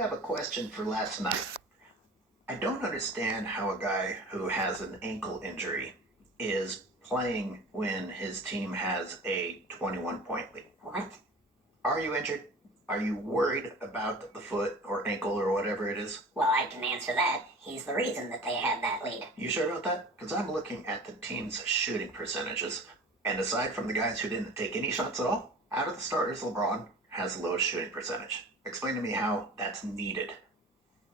have a question for last night. I don't understand how a guy who has an ankle injury is playing when his team has a 21-point lead. What? Are you injured? Are you worried about the foot or ankle or whatever it is? Well, I can answer that. He's the reason that they had that lead. You sure about that? Because I'm looking at the team's shooting percentages. And aside from the guys who didn't take any shots at all, out of the starters, LeBron has the lowest shooting percentage. Explain to me how that's needed.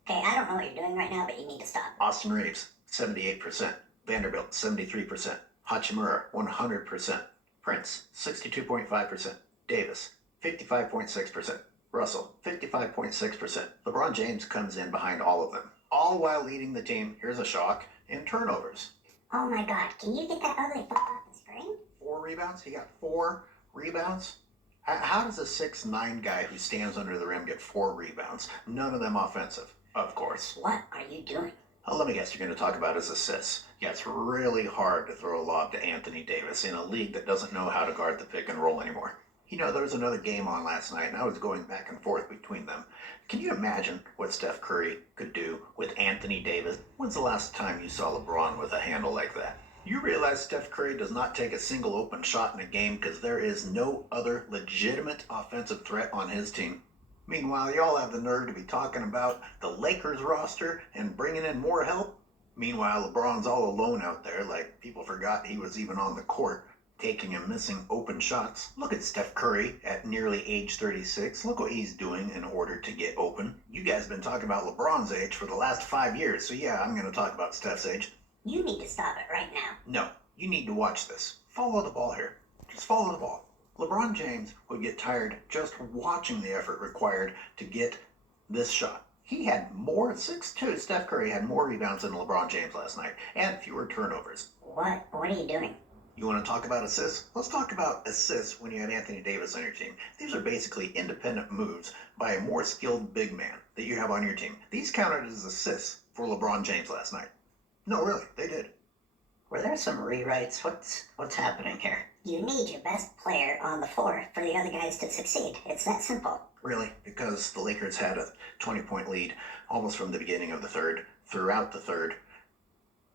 Okay, I don't know what you're doing right now, but you need to stop. Austin Reeves, 78%. Vanderbilt, 73%. Hachimura, 100%. Prince, 62.5%. Davis, 55.6%. Russell, 55.6%. LeBron James comes in behind all of them, all while leading the team, here's a shock, in turnovers. Oh my god, can you get that ugly fuck off the screen? 4 rebounds? He got 4 rebounds? How does a 6'9" guy who stands under the rim get 4 rebounds? None of them offensive, of course. What are you doing? Let me guess, you're going to talk about his assists. Yeah, it's really hard to throw a lob to Anthony Davis in a league that doesn't know how to guard the pick and roll anymore. You know, there was another game on last night, and I was going back and forth between them. Can you imagine what Steph Curry could do with Anthony Davis? When's the last time you saw LeBron with a handle like that? You realize Steph Curry does not take a single open shot in a game because there is no other legitimate offensive threat on his team. Meanwhile, y'all have the nerve to be talking about the Lakers roster and bringing in more help. Meanwhile, LeBron's all alone out there, like people forgot he was even on the court, taking and missing open shots. Look at Steph Curry at nearly age 36. Look what he's doing in order to get open. You guys have been talking about LeBron's age for the last 5 years, so yeah, I'm going to talk about Steph's age. You need to stop it right now. No, you need to watch this. Follow the ball here. Just follow the ball. LeBron James would get tired just watching the effort required to get this shot. He had more, 6'2", Steph Curry had more rebounds than LeBron James last night, and fewer turnovers. What are you doing? You want to talk about assists? Let's talk about assists when you have Anthony Davis on your team. These are basically independent moves by a more skilled big man that you have on your team. These counted as assists for LeBron James last night. No, really, they did. Were there some rewrites? What's happening here? You need your best player on the floor for the other guys to succeed. It's that simple. Really, because the Lakers had a 20-point lead almost from the beginning of the third, throughout the third,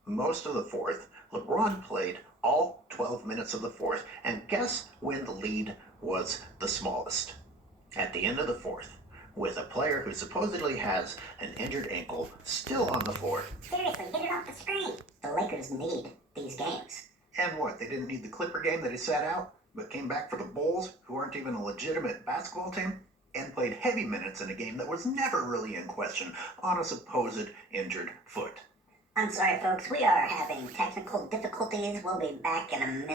most of the fourth. LeBron played all 12 minutes of the fourth, and guess when the lead was the smallest? At the end of the fourth, with a player who supposedly has an injured ankle still on the floor. Seriously, get it off the screen. The Lakers need these games. And what, they didn't need the Clipper game that he sat out, but came back for the Bulls, who aren't even a legitimate basketball team, and played heavy minutes in a game that was never really in question on a supposed injured foot. I'm sorry, folks. We are having technical difficulties. We'll be back in a minute.